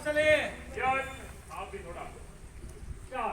पास चले। आप भी थोड़ा क्या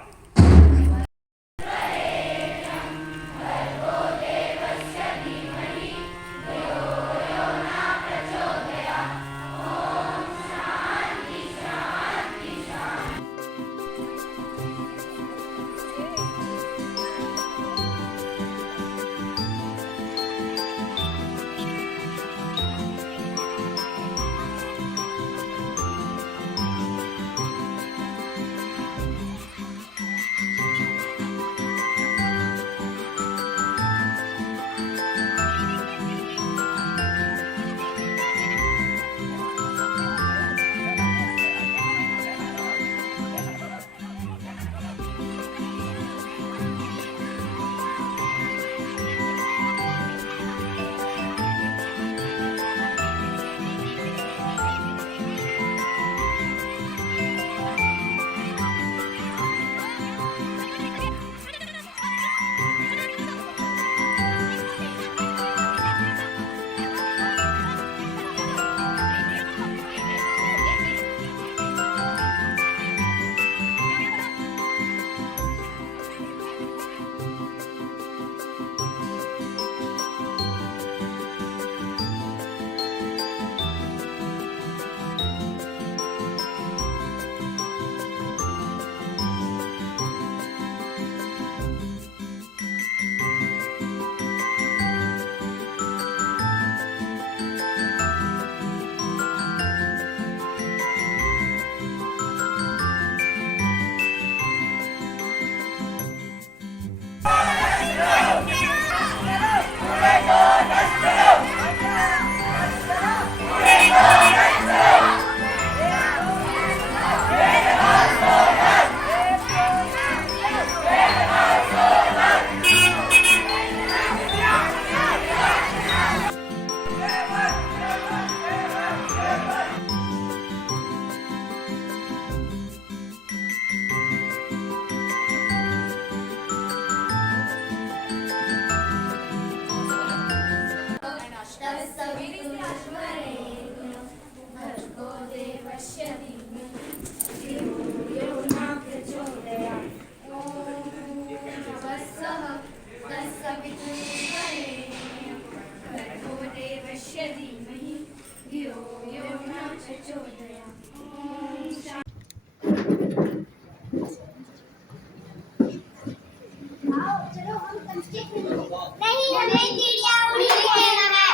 नहीं हमें चिड़िया उड़ी खेलना है।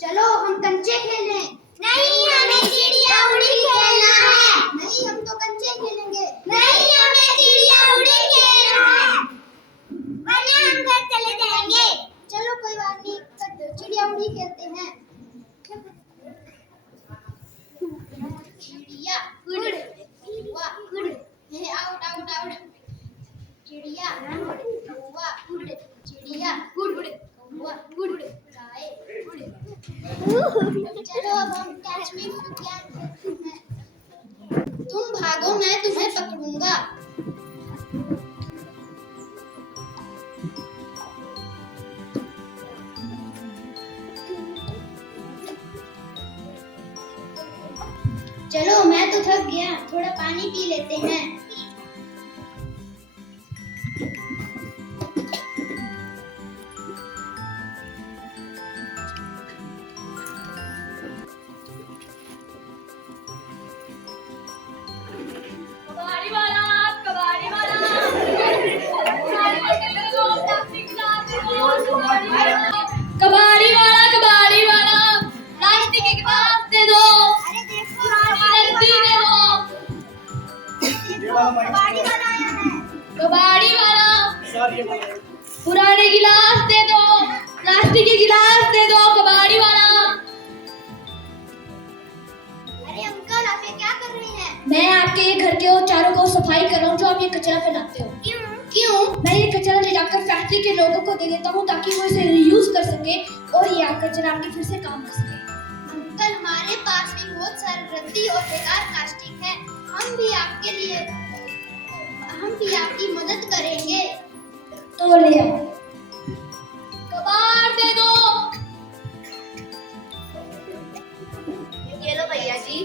चलो हम कंचे खेलें। नहीं हमें चिड़िया उड़ी खेलना है। नहीं हम तो कंचे खेलेंगे। नहीं हमें चिड़िया उड़ी खेलना है, वरना हम घर चले जाएंगे। चलो कोई बात नहीं, चिड़िया उड़ी खेलते हैं। चिड़िया उड़, वाह उड़, आउट आउट आउट। चिड़िया कौवा उड़, चिड़िया उड़ उड़, कौवा उड़ उड़, गाय उड़। चलो अब हम कैच मी कैन खेलते हैं। तुम भागो, मैं तुम्हें पकड़ूंगा। चलो मैं तो थक गया, थोड़ा पानी पी लेते हैं। कबाड़ी वाला प्लास्टिक के गिलास दे दो। अरे देखो रद्दी दे दो। कबाड़ी वाला पुराने गिलास दे दो, प्लास्टिक के गिलास दे दो। कबाड़ी वाला। अरे अंकल आप ये क्या कर रही हैं? मैं आपके ये घर के चारों को सफाई कर रहा हूँ जो आप ये कचरा फैलाते हो। क्यों? क्यों? मैं ये कचरा ले जाकर फैक्ट्री के लोगों को दे देता हूँ ताकि वो इसे रीयूज कर सके और ये कचरा आपके फिर से काम आ सके। अंकल हमारे पास भी बहुत सारे रद्दी और बेकार प्लास्टिक है, हम भी आपकी मदद करेंगे। तो ले आओ। कबाड़ दे दो। ये लो भैया जी।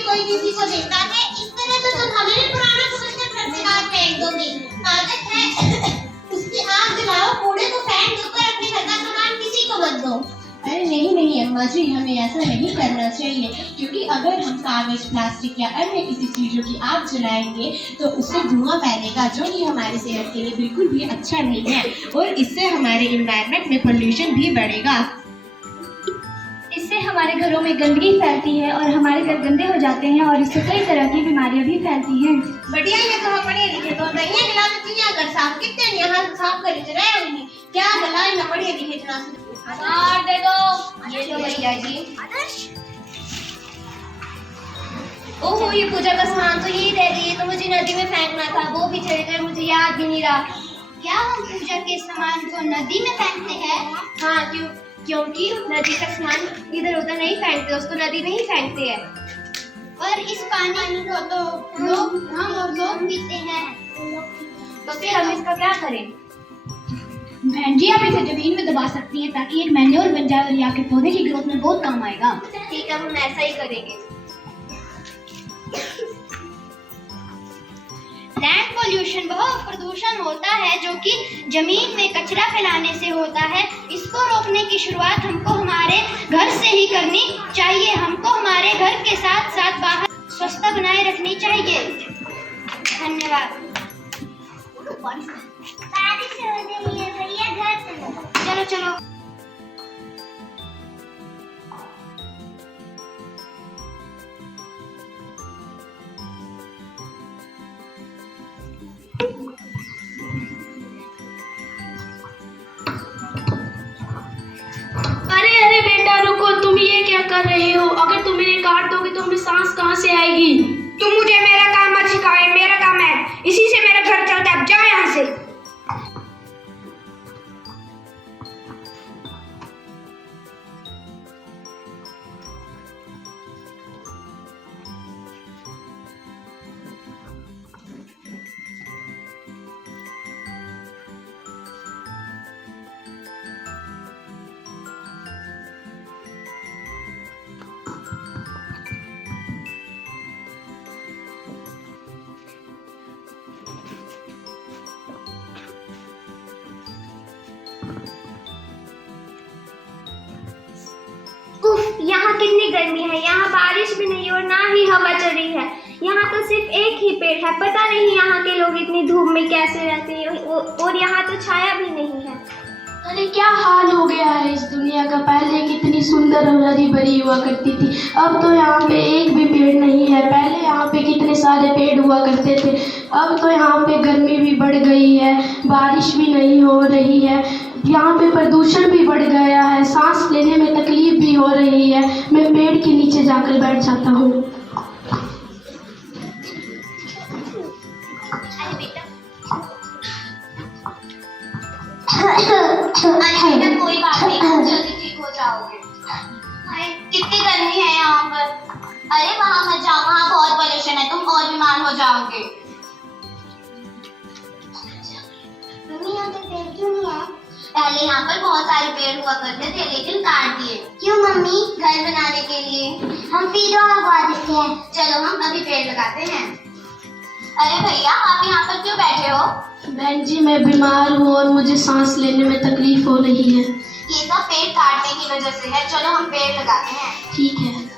भी कोई किसी को देखता है, इस तरह तो तुम हमें भी पुराना समझकर घर से बाहर फेंक दोगी। आदत है उसकी आग जलाओ, कूड़े को फेंक दो पर अपने घर का सामान किसी को मत दो। अरे नहीं नहीं अम्मा जी, हमें ऐसा नहीं करना चाहिए, क्योंकि अगर हम कागज, प्लास्टिक या अन्य किसी चीजों की आग जलाएंगे तो उससे धुआं फैलेगा, जो कि हमारी सेहत के लिए बिल्कुल भी अच्छा नहीं है, और इससे हमारे एनवायरनमेंट में पोल्यूशन भी बढ़ेगा। इससे हमारे घरों में गंदगी फैलती है और हमारे घर गंदे हो जाते हैं और इससे कई तरह की बीमारियां भी फैलती हैं। बढ़िया, ये तो हम पढ़े लिखे तो दहिया गिलास चिड़िया घर साफ कितने यहाँ साफ करे रहे होंगे, क्या भला इन पढ़े लिखे जना अनार दे दो। ये लो भैया जी। ओहो, ये पूजा का सामान तो यही रह गई, तो मुझे नदी में फेंकना था, वो भी चले गए, मुझे याद भी नहीं रहा। क्या हम पूजा के सामान को नदी में फेंकते हैं? हाँ, क्योंकि नदी का सामान इधर उधर नहीं फेंकते, उसको नदी में ही फेंकते हैं। पर इस पानी को तो हम और लोग पीते हैं, तो फिर हम इसका क्या करें? बहन जी, आप इसे जमीन में दबा सकती हैं ताकि एक मैन्योर बन जाए और ये आपके पौधे की ग्रोथ में बहुत काम आएगा। ठीक है, हम ऐसा ही करेंगे। लैंड पोल्यूशन वह प्रदूषण होता है जो कि जमीन में कचरा फैलाने से होता है। इसको रोकने की शुरुआत हमको हमारे घर से ही करनी चाहिए। हमको हमारे घर के साथ साथ बाहर स्वच्छता बनाए रखनी चाहिए। धन्यवाद। बारिश हो रही है भैया, घर चलो। चलो। अरे बेटा रुको, तुम ये क्या कर रहे हो? अगर तुम इन्हें काट दोगे तो हमें सांस कहाँ से आएगी? तुम मुझे मेरा काम मत सिखाओ, ये मेरा काम है, इसी से मेरा घर चलता है। अब जाओ यहाँ से। उफ, यहाँ कितनी गर्मी है। यहाँ बारिश भी नहीं और ना ही हवा चल रही है। यहाँ तो सिर्फ एक ही पेड़ है। पता नहीं यहाँ के लोग इतनी धूप में कैसे रहते हैं, और यहाँ तो छाया भी नहीं है। अरे क्या हाल हो गया है इस दुनिया का। पहले कितनी सुंदर और हरी भरी हुआ करती थी, अब तो यहाँ पे एक भी पेड़ नहीं है। पहले यहाँ पे कितने सारे पेड़ हुआ करते थे, अब तो यहाँ पे गर्मी भी बढ़ गई है, बारिश भी नहीं हो रही है, यहाँ पे प्रदूषण भी बढ़ गया है, सांस लेने में तकलीफ भी हो रही है। मैं पेड़ के नीचे जाकर बैठ जाता हूँ। अरे बेटा, कोई बात नहीं, तुम जल्दी ठीक हो जाओगे। कितनी गर्मी है यहाँ पर। अरे वहाँ मत जाओ, वहाँ बहुत पोल्यूशन है, तुम और बीमार हो जाओगे। मम्मी, यहाँ पे पेड़ क्यों नहीं है? पहले यहाँ पर बहुत सारे पेड़ हुआ करते थे, लेकिन काट दिए। क्यों मम्मी? घर बनाने के लिए। हम पेड़ लगवा देते हैं। चलो हम अभी पेड़ लगाते हैं। अरे भैया, आप यहाँ पर क्यों बैठे हो? बहन जी, मैं बीमार हूँ और मुझे सांस लेने में तकलीफ हो रही है। ये सब पेड़ काटने की वजह से है। चलो हम पेड़ लगाते हैं। ठीक है।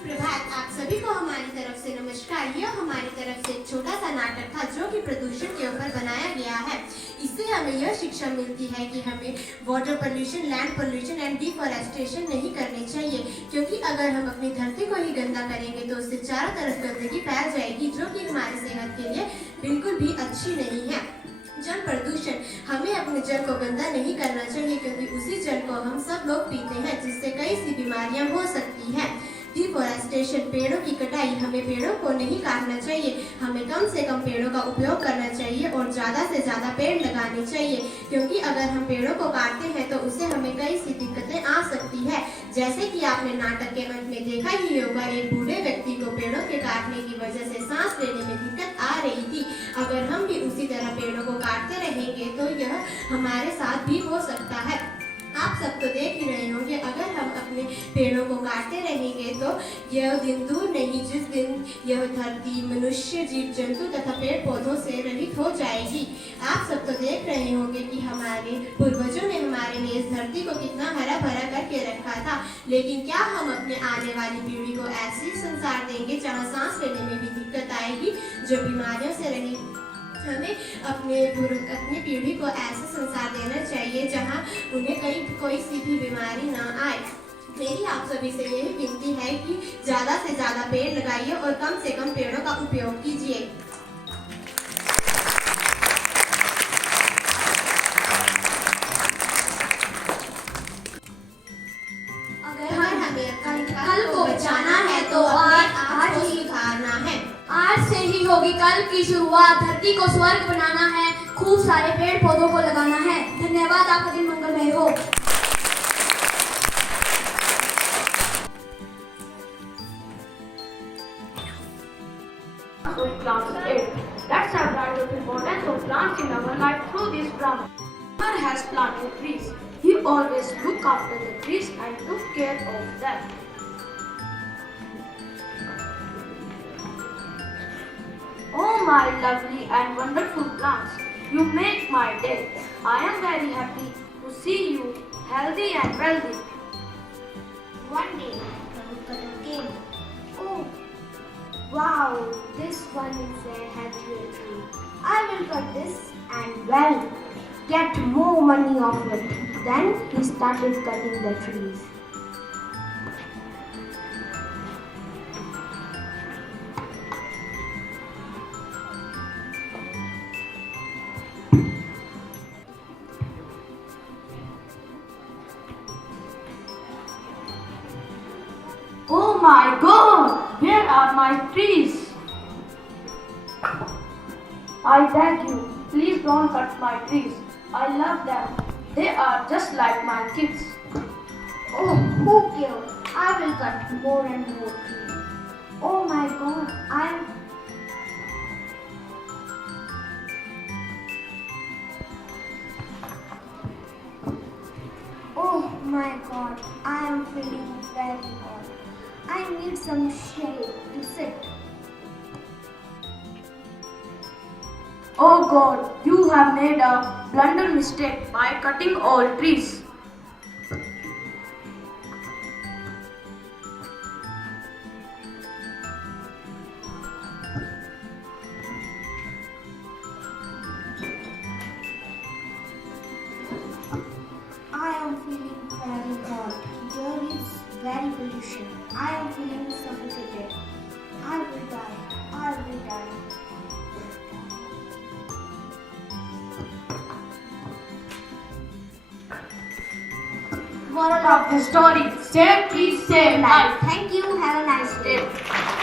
प्रभात, आप सभी को हमारी तरफ से नमस्कार। यह हमारी तरफ से एक छोटा सा नाटक था जो कि प्रदूषण के ऊपर बनाया गया है। इससे हमें यह शिक्षा मिलती है कि हमें water pollution, land pollution and deforestation नहीं करनी चाहिए, क्योंकि अगर हम अपनी धरती को ही गंदा करेंगे तो उससे चारों तरफ गंदगी फैल जाएगी, जो कि हमारी सेहत के लिए बिल्कुल भी अच्छी नहीं है। जल प्रदूषण, हमें अपने जल को गंदा नहीं करना चाहिए, क्योंकि उसी जल को हम सब लोग पीते हैं, जिससे कई सी बीमारियां हो सकती हैं। डिफॉरेस्टेशन, पेड़ों की कटाई। हमें पेड़ों को नहीं काटना चाहिए, हमें कम से कम पेड़ों का उपयोग करना चाहिए और ज़्यादा से ज़्यादा पेड़ लगाने चाहिए, क्योंकि अगर हम पेड़ों को काटते हैं तो उससे हमें कई सी दिक्कतें आ सकती है। जैसे कि आपने नाटक के अंत में देखा ही होगा, एक बूढ़े व्यक्ति को पेड़ों के काटने की वजह से सांस लेने में दिक्कत आ रही थी। अगर हम भी उसी तरह पेड़ों को काटते रहेंगे तो यह हमारे साथ भी हो सकता है। आप सब तो देख ही रहे होंगे, अगर हम अपने पेड़ों को काटते रहेंगे तो यह दिन दूर नहीं जिस दिन यह धरती मनुष्य, जीव जंतु तथा पेड़ पौधों से रहित हो जाएगी। आप सब तो देख रहे होंगे कि हमारे पूर्वजों ने हमारे लिए इस धरती को कितना हरा भरा करके रखा था, लेकिन क्या हम अपने आने वाली पीढ़ी को ऐसी संसार देंगे जहाँ सांस लेने में भी दिक्कत आएगी, जो बीमारियों से रहित। हमें अपनी पीढ़ी को ऐसा संसार देना चाहिए जहां उन्हें कोई सी भी बीमारी ना आए। मेरी आप सभी से यही विनती है कि ज़्यादा से ज़्यादा पेड़ लगाइए और कम से कम पेड़ों का उपयोग कीजिए। अगर हमें कल को बचाना है तो आज ही सुधारना है। आज से ही होगी कल की शुरुआत। धरती को स्वर्ग बनाना है, खूब सारे पेड़ पौधों को लगाना है। धन्यवाद, आपका दिन मंगलमय हो। Let's highlight the importance of plants in our life through this drama. Farmer has planted trees. He always looked after the trees and took care of them. Oh my lovely and wonderful plants, you make my day. I am very happy to see you healthy and wealthy. One day, the woodcutter came. Oh, wow, this one is a healthy tree. I will cut this and get more money of it. Then he started cutting the trees. Oh my God, where are my trees? I beg you, please don't cut my trees. I love them. They are just like my kids. Oh, who cares? I will cut more and more trees. Oh my God, Oh my God, I am feeling very hot. I need some shade to sit. Oh God, you have made a blunder mistake by cutting all trees. I am feeling very hot. There is very pollution. I am feeling suffocated. I will die. I will die. Moral of the story: save trees, save life. Thank you. Have a nice day.